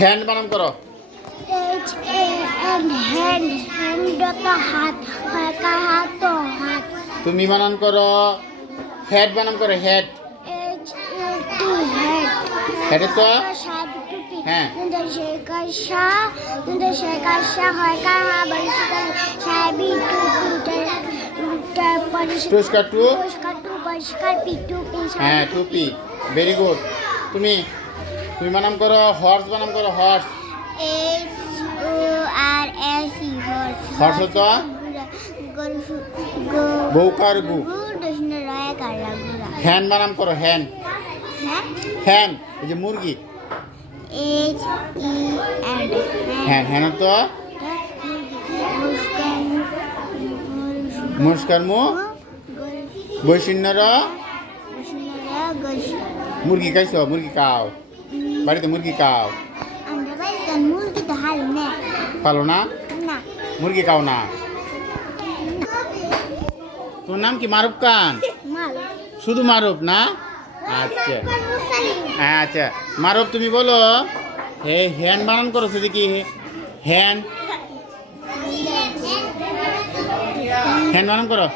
Hand বানান করো। হাত হাত তুমি বানান করো হেড বানান করো হেড। হেডে তো হ্যাঁ পুরস্কার টু হ্যাঁ টুপি। Very good. তুমি তুমি বানান করো হর্স বানান করো হর্স। হর্স তো বউকার গু। হ্যান্ড বানান করো হ্যান্ড। হ্যান্ড এই যে মুরগি হ্যান্ড হ্যান্ড তো মুস্কার মু বৈশিন্যর মুরগি খাইছো মুরগি খাও বাড়িতে মুরগি খাও ভালো না মুরগি খাও না। তোর নাম কি মারুফ খান? শুধু মারুফ না? আচ্ছা আচ্ছা মারুফ তুমি বলো হে হ্যান্ড বানান করছো দেখি হ্যান্ড হ্যান্ড বানান করো।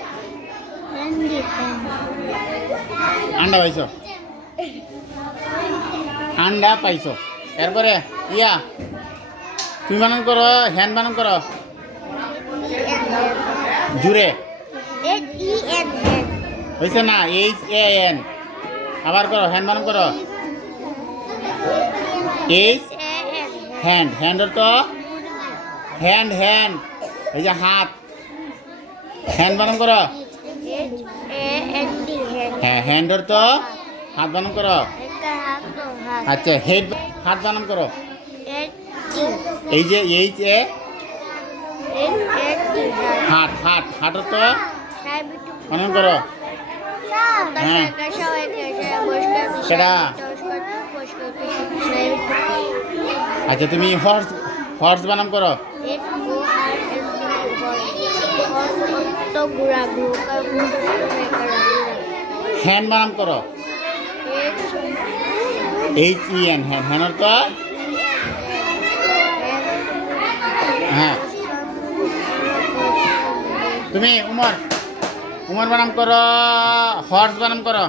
আন্ডা পাইছো আন্ডা পাইছো এরপরে ইয়া তুমি বানান করো হ্যান্ড বানান করো জুড়ে হয়েছে না HAN আবার করো হ্যান্ড বানান করো হ্যান্ড হ্যান্ডের তো হ্যান্ড হ্যান্ড এই যে হাত হ্যান্ড বানান করো হ্যাঁ হ্যান্ডের তো হাত বানান করো। আচ্ছা হেড হাত বানান করো এই যে হাত হাত হাটের তো বানান করো হ্যাঁ সেটা। আচ্ছা তুমি হর্স হর্স বানান করো হ্যান্ড বানান করো HEN হ্যান্ড হ্যান্ডের তো হ্যাঁ তুমি উমর উমর বানান করো হর্স বানান করো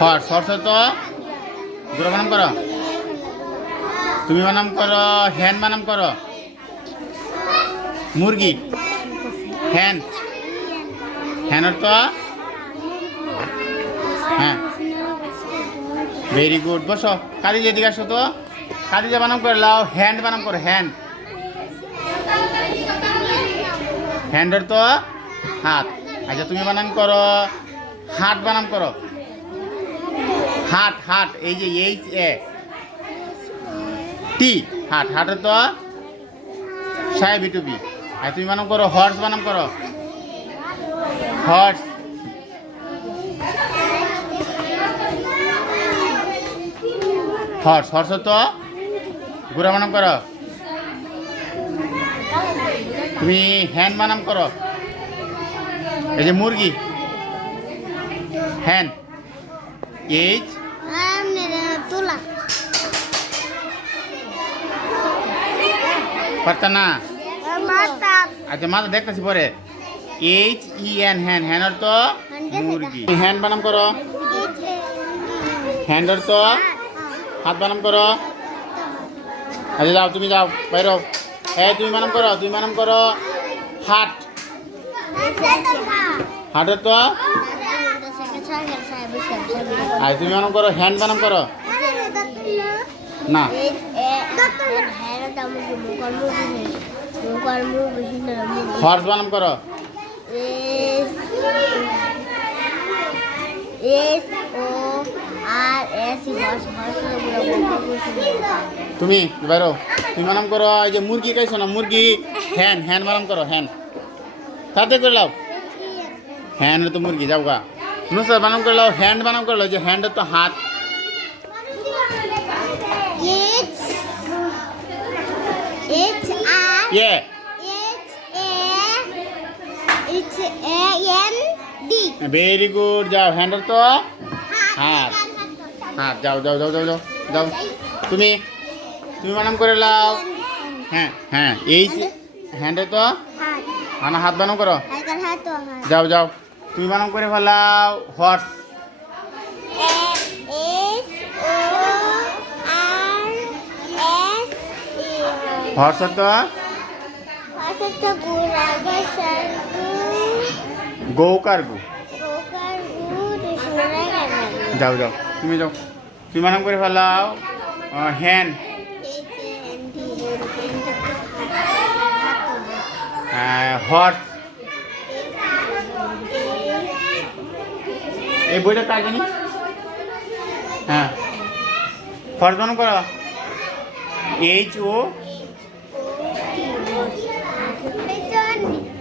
হর্স হর্স তো গুলো বানান করো। তুমি বানান করো হ্যান্ড বানান করো মুরগি হ্যান্ড হ্যান্ডের তো হ্যাঁ ভেরি গুড। বসো কালি যে দিকে আসো তো কালি যে বানান করে লাও হ্যান্ড বানান করো হ্যান্ড হ্যান্ডের তো হাত। আচ্ছা তুমি বানান করো হাত বানান করো হাত হাত এই যে HAT হাত হাটের তো সাহেবি টুপি। আর তুমি বানান করো হর্স বানান করো হর্স হর্স হর্স তো ঘোড়া বানান করো। তুমি হ্যান্ড বানান করো এই যে মুরগি হ্যান্ড পারতা না। আচ্ছা মাথা দেখতেছি পরে HEN হ্যান্ড হ্যান্ডের তো মুরগি হ্যান্ড বানান করো হ্যান্ডের তো হাত বানান করো। আচ্ছা যাও তুমি যাও বাইর হ্যাঁ তুমি বানান করো হাট হাটের তো আর তুমি বানান করো হ্যান্ড বানান করো না হর্স বানান করো তুমি বাইরো তুমি বানান করো এই যে মুরগি খাইছো না মুরগি হ্যান্ড হ্যান্ড বানান করো হ্যান্ড তাতে করে লাও হ্যান্ড তো মুরগি যাও গা নুসরাত বানান করে লাও হ্যান্ড বানান করে লাও যে হ্যান্ডের তো হাত HAND হাতি ভেরি গুড যাও হ্যান্ডের তো হাত হাত যাও যাও যাও যাও যাও যাও তুমি তুমি বানাম করে লাও হ্যাঁ হ্যাঁ এই হ্যান্ডের তো হাত আনা হাত বানাম করো একার হাত তো হাত যাও যাও তুমি বানাম করে ফেলাও হর্স এস ও আর এস ই হর্স তো আচ্ছা তো গুড়া গসার গৌকার গু গোকার গু দুশমনে গানা যাও যাও তুমি যাও তুমি বানাম করে ফেলাও হ্যান্ড হর্স এই বইটা কার জানি হ্যাঁ হর্স বানাম করো HO